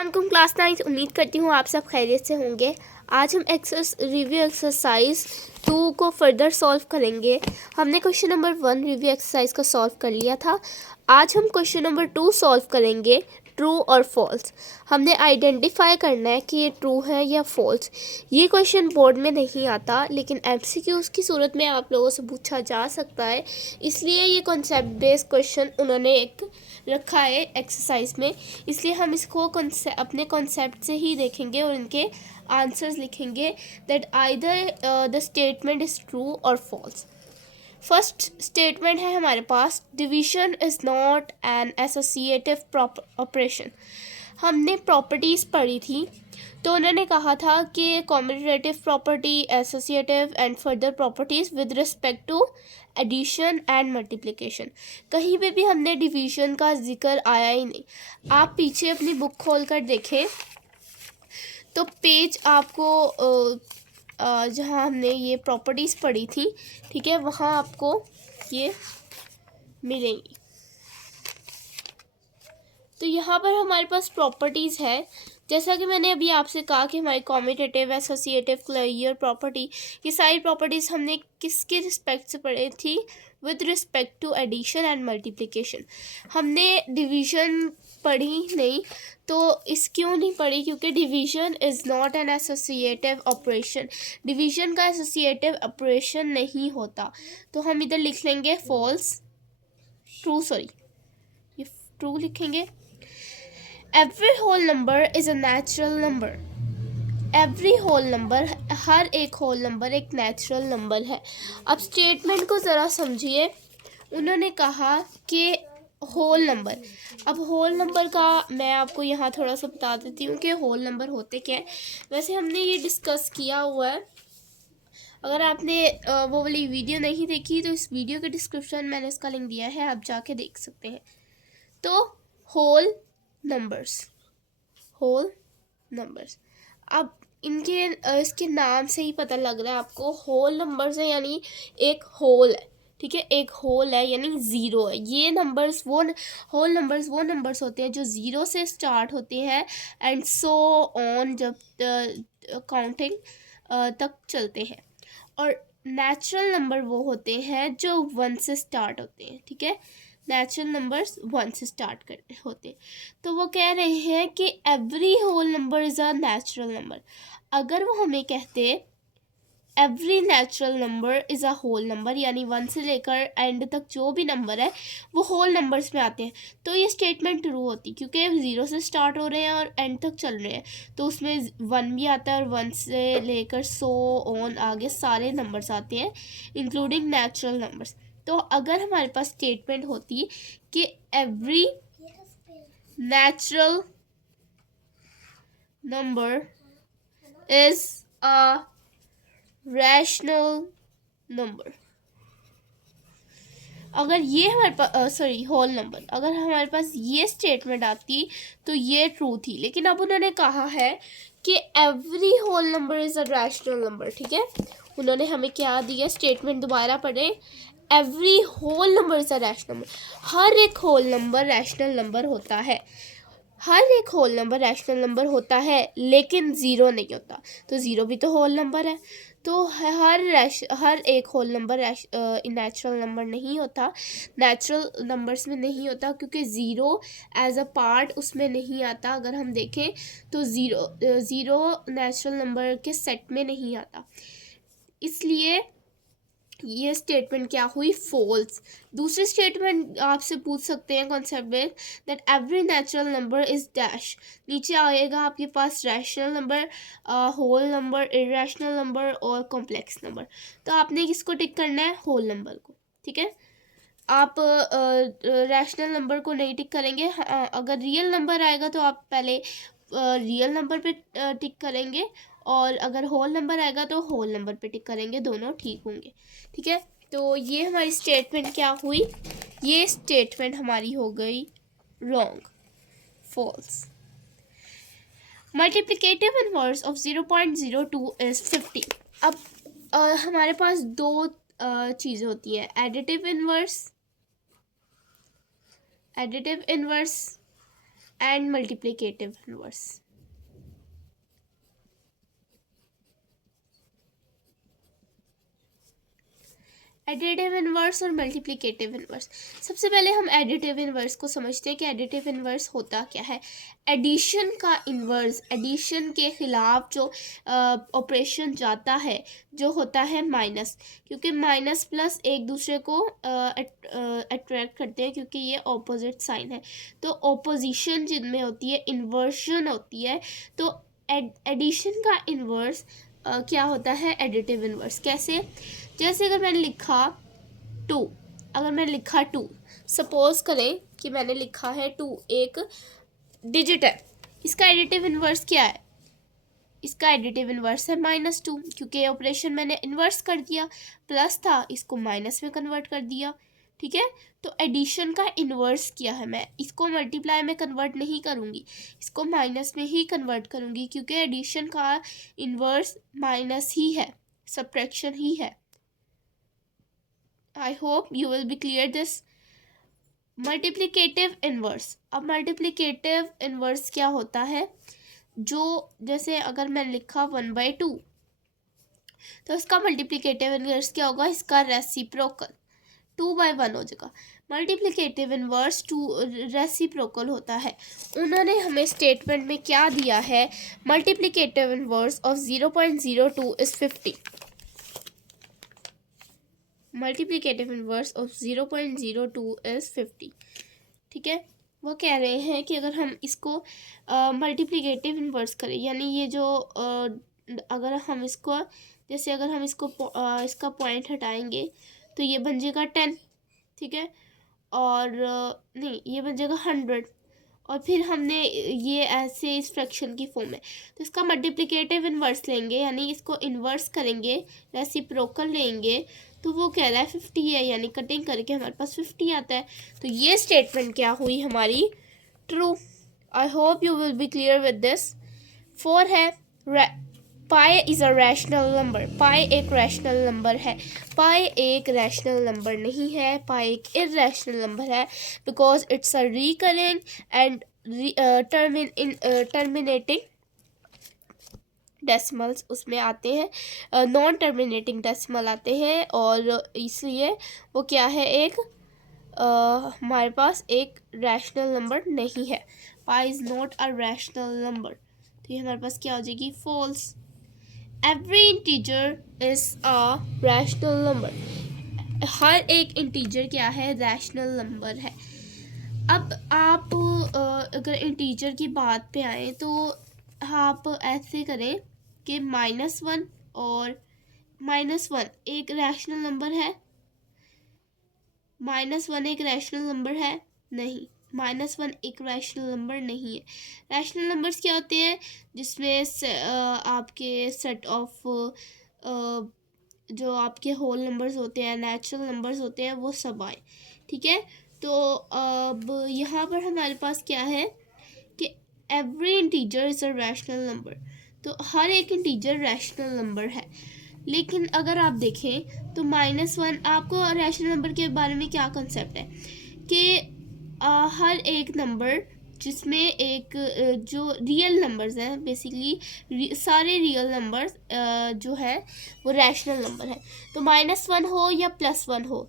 वालेकुम क्लास 9। उम्मीद करती हूँ आप सब खैरियत से होंगे। आज हम रिव्यू एक्सरसाइज 2 को फर्दर सॉल्व करेंगे। हमने क्वेश्चन नंबर 1 रिव्यू एक्सरसाइज का सॉल्व कर लिया था। आज हम क्वेश्चन नंबर 2 सॉल्व करेंगे, ट्रू और फॉल्स। हमने आइडेंटिफाई करना है कि ये ट्रू है या फॉल्स। ये क्वेश्चन बोर्ड में नहीं आता, लेकिन एमसीक्यूज़ की सूरत में आप लोगों से पूछा जा सकता है, इसलिए ये कॉन्सेप्ट बेस्ड क्वेश्चन उन्होंने एक रखा है एक्सरसाइज में। इसलिए हम इसको अपने कॉन्सेप्ट से ही देखेंगे और इनके आंसर्स लिखेंगे that either the statement is true और फॉल्स। फर्स्ट स्टेटमेंट है हमारे पास, division is not an associative operation. हमने प्रॉपर्टीज़ पढ़ी थी, तो उन्होंने कहा था कि commutative property, associative and further properties with respect to addition and multiplication. कहीं पे भी हमने डिवीजन का जिक्र आया ही नहीं। आप पीछे अपनी बुक खोल कर देखें तो पेज आपको जहाँ हमने ये प्रॉपर्टीज़ पढ़ी थी, ठीक है, वहाँ आपको ये मिलेंगी। तो यहाँ पर हमारे पास प्रॉपर्टीज़ है, जैसा कि मैंने अभी आपसे कहा कि हमारी कॉम्यूटेटिव, एसोसिएटिव, क्लियर प्रॉपर्टी, ये सारी प्रॉपर्टीज़ हमने किसके रिस्पेक्ट से पढ़ी थी? With respect to addition and multiplication. हमने डिवीज़न पढ़ी नहीं, तो इस क्यों नहीं पढ़ी? क्योंकि division is not an associative operation. Division का एसोसिएटिव ऑपरेशन नहीं होता। तो हम इधर लिख लेंगे फॉल्स, ट्रू, सॉरी ये ट्रू लिखेंगे। Every whole number is a natural number. Every whole number, हर एक होल नंबर एक नेचुरल नंबर है। अब स्टेटमेंट को ज़रा समझिए। उन्होंने कहा कि होल नंबर, अब होल नंबर का मैं आपको यहाँ थोड़ा सा बता देती हूँ कि होल नंबर होते क्या है। वैसे हमने ये डिस्कस किया हुआ है। अगर आपने वो वाली वीडियो नहीं देखी तो इस वीडियो के डिस्क्रिप्शन मैंने इसका लिंक दिया है, आप जाके देख सकते हैं। तो होल नंबर्स, होल नंबर्स, अब इनके इसके नाम से ही पता लग रहा है आपको, होल नंबर्स है यानी एक होल है, ठीक है, एक होल है यानी ज़ीरो है। ये नंबर्स वो होल नंबर्स वो नंबर्स होते हैं जो ज़ीरो से स्टार्ट होते हैं एंड सो ऑन, जब काउंटिंग तक चलते हैं। और नेचुरल नंबर वो होते हैं जो 1 से स्टार्ट होते हैं, ठीक है, नेचुरल नंबर्स 1 से स्टार्ट कर होते। तो वो कह रहे हैं कि every whole number is a natural number. अगर वो हमें कहते every natural number is a whole number, यानी 1 से लेकर एंड तक जो भी नंबर है वो होल नंबर्स में आते हैं, तो ये स्टेटमेंट ट्रू होती, क्योंकि 0 से स्टार्ट हो रहे हैं और एंड तक चल रहे हैं, तो उसमें 1 भी आता है और 1 से लेकर सो ऑन आगे सारे नंबर्स आते हैं इंक्लूडिंग नेचुरल नंबर्स। तो अगर हमारे पास स्टेटमेंट होती कि every natural number is a rational number, अगर ये हमारे पास सॉरी होल नंबर, अगर हमारे पास ये स्टेटमेंट आती तो ये ट्रू थी। लेकिन अब उन्होंने कहा है कि every whole number is a rational number, ठीक है। उन्होंने हमें क्या दिया, स्टेटमेंट दोबारा पढ़े, every whole number is a rational number. हर एक होल नंबर रैशनल नंबर होता है, हर एक होल नंबर रैशनल नंबर होता है, लेकिन ज़ीरो नहीं होता। तो ज़ीरो भी तो होल नंबर है, तो हर एक होल नंबर नेचुरल नंबर नहीं होता, नेचुरल नंबर्स में नहीं होता, क्योंकि ज़ीरो एज अ पार्ट उसमें नहीं आता। अगर हम देखें तो ज़ीरो नेचुरल नंबर के सेट में नहीं आता, इसलिए ये स्टेटमेंट क्या हुई, फॉल्स। दूसरी स्टेटमेंट आपसे पूछ सकते हैं कॉन्सेप्ट में, that every natural number is dash. नीचे आएगा आपके पास rational number, whole number, irrational number और कॉम्प्लेक्स नंबर। तो आपने किसको टिक करना है, होल नंबर को, ठीक है। आप रैशनल नंबर को नहीं टिक करेंगे। अगर रियल नंबर आएगा तो आप पहले रियल नंबर पे टिक करेंगे, और अगर होल नंबर आएगा तो होल नंबर पे टिक करेंगे, दोनों ठीक होंगे, ठीक है। तो ये हमारी स्टेटमेंट क्या हुई, ये स्टेटमेंट हमारी हो गई wrong, false. Multiplicative inverse of 0.02 is 50। अब हमारे पास दो चीज़ें होती हैं, additive inverse and multiplicative inverse. Additive inverse और मल्टीप्लिकेटिव इनवर्स। सबसे पहले हम एडिटिव इनवर्स को समझते हैं कि एडिटिव इनवर्स होता क्या है। एडिशन का इनवर्स, एडिशन के खिलाफ जो ऑपरेशन जाता है, जो होता है माइनस, क्योंकि माइनस प्लस एक दूसरे को अट्रैक्ट करते हैं क्योंकि ये ऑपोजिट साइन है। तो ऑपोजिशन जिनमें होती है, इन्वर्शन होती है। तो एडिशन का इनवर्स क्या होता है, एडिटिव इनवर्स। कैसे? जैसे अगर मैंने लिखा 2, अगर मैंने लिखा 2, सपोज करें कि मैंने लिखा है 2 एक डिजिट है, इसका एडिटिव इनवर्स क्या है? इसका एडिटिव इनवर्स है -2, क्योंकि ऑपरेशन मैंने इन्वर्स कर दिया, प्लस था इसको माइनस में कन्वर्ट कर दिया। ठीक है, तो एडिशन का इन्वर्स किया है, मैं इसको मल्टीप्लाई में कन्वर्ट नहीं करूँगी, इसको माइनस में ही कन्वर्ट करूँगी, क्योंकि एडिशन का इन्वर्स माइनस ही है, सब्ट्रैक्शन ही है। I hope you will be clear this. Multiplicative inverse. अब मल्टीप्लिकेटिव इनवर्स क्या होता है? जो जैसे अगर मैं लिखा 1/2, तो इसका मल्टीप्लिकेटिव इनवर्स क्या होगा? इसका रेसिप्रोकल 2/1 हो जाएगा। मल्टीप्लिकेटिव इनवर्स 2 रेसिप्रोकल होता है। उन्होंने हमें स्टेटमेंट में क्या दिया है? Multiplicative inverse of 0.02 is 50। Multiplicative inverse of 0.02 is 50। ठीक है, वो कह रहे हैं कि अगर हम इसको मल्टीप्लिकेटिव इनवर्स करें, यानी ये जो अगर हम इसको, जैसे अगर हम इसको इसका पॉइंट हटाएंगे तो ये बन जाएगा 10। ठीक है, और नहीं, ये बन जाएगा 100, और फिर हमने ये ऐसे इस फ्रैक्शन की फॉर्म में, तो इसका मल्टीप्लिकेटिव इनवर्स लेंगे, यानी इसको इन्वर्स करेंगे, रेसिप्रोकल लेंगे, तो वो कह रहा है 50 है, यानी कटिंग करके हमारे पास 50 आता है। तो ये स्टेटमेंट क्या हुई हमारी? True. I hope you will be clear with this. 4 है, pi is a rational number. पाई एक रैशनल नंबर है। पाई एक रैशनल नंबर नहीं है, पाई एक इरैशनल नंबर है, because it's a recurring and terminating decimals उसमें आते हैं, नॉन टर्मिनेटिंग डेसिमल आते हैं, और इसलिए वो क्या है, एक हमारे पास एक रैशनल नंबर नहीं है। Pi is not a rational number, तो ये हमारे पास क्या हो जाएगी? False. Every integer is a rational number. हर एक इंटीजर क्या है? रैशनल नंबर है। अब आप अगर इंटीजर की बात पे आए तो आप ऐसे करें कि -1 और -1 एक रैशनल नंबर है। -1 एक रैशनल नंबर है? नहीं, -1 एक रैशनल नंबर नहीं है। रैशनल नंबर्स क्या होते हैं? जिसमें आपके सेट ऑफ जो आपके होल नंबर्स होते हैं, नेचुरल नंबर्स होते हैं, वो सब आए। ठीक है, तो अब यहाँ पर हमारे पास क्या है कि every integer is a rational number, तो हर एक इंटीजर रैशनल नंबर है। लेकिन अगर आप देखें तो -1, आपको रैशनल नंबर के बारे में क्या कंसेप्ट है कि हर एक नंबर जिसमें एक जो रियल नंबर्स हैं, बेसिकली सारे रियल नंबर्स जो है वो रैशनल नंबर है। तो -1 हो या +1 हो,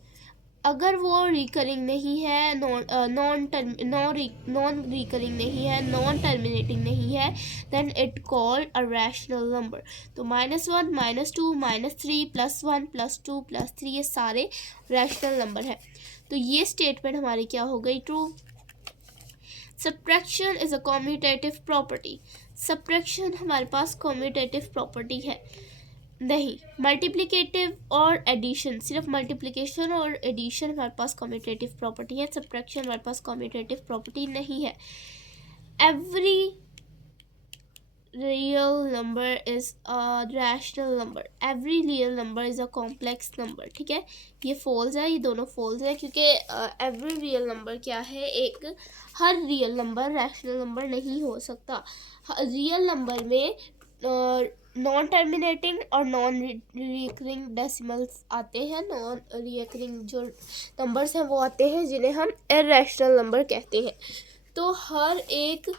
अगर वो रिकरिंग नहीं है, नॉन रिकरिंग नहीं है, नॉन टर्मिनेटिंग नहीं है, then it called a rational number. तो -1, -2, -3, +1, +2, +3 ये सारे रैशनल नंबर है। तो ये स्टेटमेंट हमारी क्या हो गई? True. Subtraction is a commutative property. Subtraction हमारे पास कॉम्यूटेटिव प्रॉपर्टी है नहीं। मल्टीप्लिकेटिव और एडिशन, सिर्फ मल्टीप्लिकेशन और एडिशन हमारे पास कॉम्यूटेटिव प्रॉपर्टी है, सब्ट्रैक्शन हमारे पास कॉम्यूटेटिव प्रॉपर्टी नहीं है। Every real number is a rational number. Every real number is a complex number. ठीक है, ये फॉल्स है, ये दोनों फॉल्स है, क्योंकि एवरी रियल नंबर क्या है? एक हर रियल नंबर रैशनल नंबर नहीं हो सकता। रियल नंबर में नॉन टर्मिनेटिंग और नॉन रिकरिंग डेसिमल्स आते हैं। नॉन रिकरिंग जो नंबर्स हैं वो आते हैं, जिन्हें हम इरैशनल नंबर कहते हैं। तो हर एक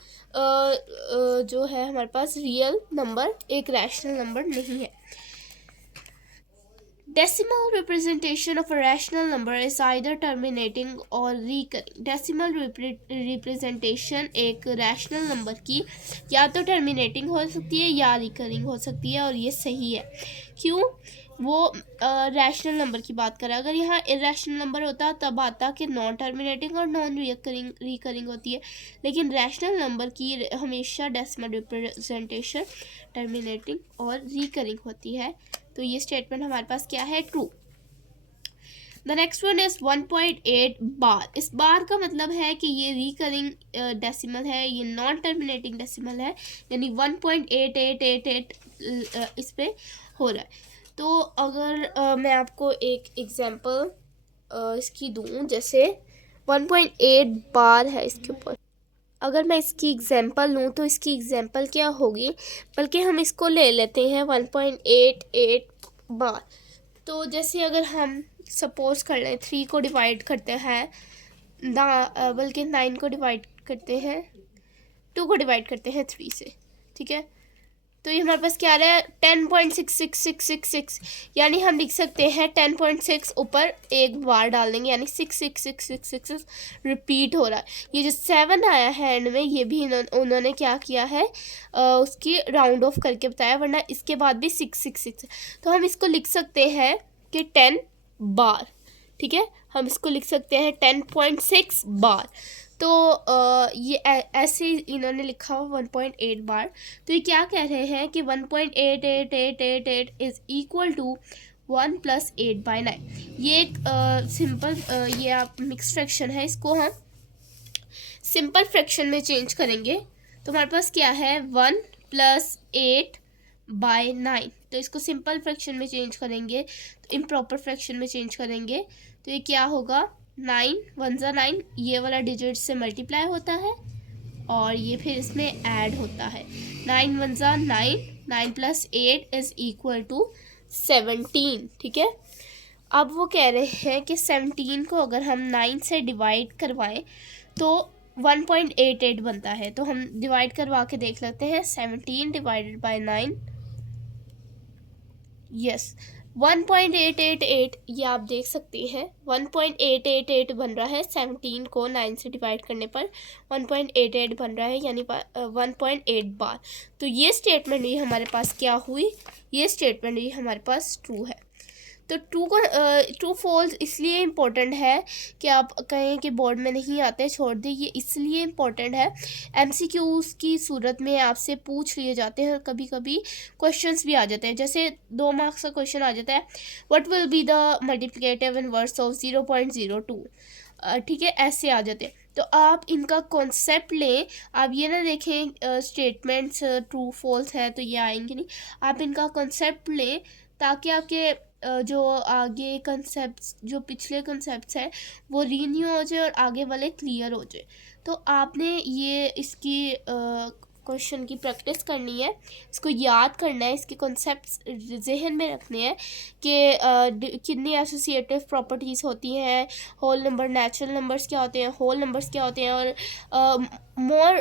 जो है हमारे पास रियल नंबर एक रैशनल नंबर नहीं है। Decimal representation of a rational number is either terminating or recurring. Decimal representation एक rational number की या तो terminating हो सकती है या recurring हो सकती है, और ये सही है। क्यों? वो रैशनल नंबर की बात करें, अगर यहाँ इरेशनल नंबर होता तब आता कि नॉन टर्मिनेटिंग और नॉन रिकरिंग होती है, लेकिन रैशनल नंबर की हमेशा डेसिमल रिप्रेजेंटेशन टर्मिनेटिंग और रिकरिंग होती है। तो ये स्टेटमेंट हमारे पास क्या है? True. The next one is 1.8 बार। इस बार का मतलब है कि ये रिकरिंग डेसिमल है, ये नॉन टर्मिनेटिंग डेसिमल है, यानी 1.8888 इस पे हो रहा है। तो अगर मैं आपको एक एग्जांपल इसकी दूं, जैसे 1.8 बार है इसके ऊपर, अगर मैं इसकी एग्जांपल लूँ तो इसकी एग्जांपल क्या होगी, बल्कि हम इसको ले लेते हैं 1.88 बार। तो जैसे अगर हम सपोज कर लें 3 को डिवाइड करते हैं बल्कि 9 को डिवाइड करते हैं, 2 को डिवाइड करते हैं 3 से, ठीक है। तो ये हमारे पास क्या आ रहा है? 10.66666, यानी हम लिख सकते हैं 10.6 ऊपर एक बार डाल देंगे, यानी 66666 रिपीट हो रहा है। ये जो 7 आया है एंड में, ये भी उन्होंने क्या किया है, उसकी राउंड ऑफ करके बताया, वरना इसके बाद भी 666। तो हम इसको लिख सकते हैं कि 10 बार, ठीक है। हम इसको लिख सकते हैं 10.6 बार। तो ये ऐसे इन्होंने लिखा हुआ 1.8 बार। तो ये क्या कह रहे हैं कि 1.8888 इज इक्वल टू 1 + 8/9। ये एक सिंपल ये आप मिक्स फ्रैक्शन है, इसको हम सिंपल फ्रैक्शन में चेंज करेंगे। तो हमारे पास क्या है? 1 + 8/9। तो इसको सिंपल फ्रैक्शन में चेंज करेंगे, तो इम्प्रॉपर फ्रैक्शन में चेंज करेंगे, तो ये क्या होगा? 9 1 ज़ा 9, ये वाला डिजिट से मल्टीप्लाई होता है और ये फिर इसमें ऐड होता है। 9 1 ज़ा 9, 9 + 8 इज इक्वल टू 17, ठीक है। अब वो कह रहे हैं कि 17 को अगर हम 9 से डिवाइड करवाएं तो 1.88 बनता है। तो हम डिवाइड करवा के देख लेते हैं। 17 डिवाइडेड बाय 9, यस 1.888, ये आप देख सकते हैं 1.888 बन रहा है। 17 को 9 से डिवाइड करने पर 1.88 बन रहा है, यानी 1.8 बार। तो ये स्टेटमेंट भी हमारे पास क्या हुई? ये स्टेटमेंट भी हमारे पास ट्रू है। तो ट्रू फॉल्स इसलिए इम्पोर्टेंट है कि आप कहें कि बोर्ड में नहीं आते, छोड़ दें, ये इसलिए इम्पोर्टेंट है। एमसीक्यूज़ की सूरत में आपसे पूछ लिए जाते हैं, और कभी कभी क्वेश्चंस भी आ जाते हैं। जैसे 2 मार्क्स का क्वेश्चन आ जाता है, what will be the multiplicative inverse of 0.02, ठीक है, ऐसे आ जाते हैं। तो आप इनका कॉन्सेप्ट लें, आप ये ना देखें स्टेटमेंट्स ट्रू फॉल्स है तो ये आएंगे नहीं, आप इनका कॉन्सेप्ट लें ताकि आपके जो आगे कंसेप्ट, जो पिछले कंसेप्ट है वो रीन्यू हो जाए और आगे वाले क्लियर हो जाए। तो आपने ये इसकी क्वेश्चन की प्रैक्टिस करनी है, इसको याद करना है, इसके कॉन्सेप्ट्स जहन में रखने हैं कि कितनी एसोसिएटिव प्रॉपर्टीज़ होती हैं, होल नंबर, नेचुरल नंबर्स क्या होते हैं, होल नंबर्स क्या होते हैं, और मोर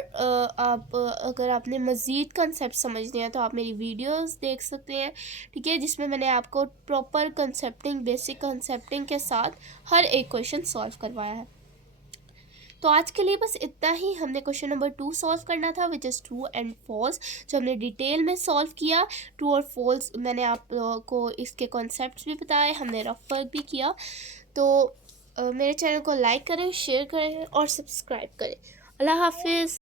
आप अगर आपने मज़ीद कंसेप्ट समझने हैं तो आप मेरी वीडियोस देख सकते हैं, ठीक है, जिसमें मैंने आपको प्रॉपर कंसेप्टिंग, बेसिक कंसेप्टिंग के साथ हर एक क्वेश्चन सॉल्व करवाया है। तो आज के लिए बस इतना ही। हमने क्वेश्चन नंबर 2 सॉल्व करना था, which is true and false, जो हमने डिटेल में सॉल्व किया। ट्रू और फॉल्स मैंने आपको इसके कॉन्सेप्ट्स भी बताए, हमने रफ वर्क भी किया। तो मेरे चैनल को लाइक करें, शेयर करें और सब्सक्राइब करें। अल्लाह हाफिज़।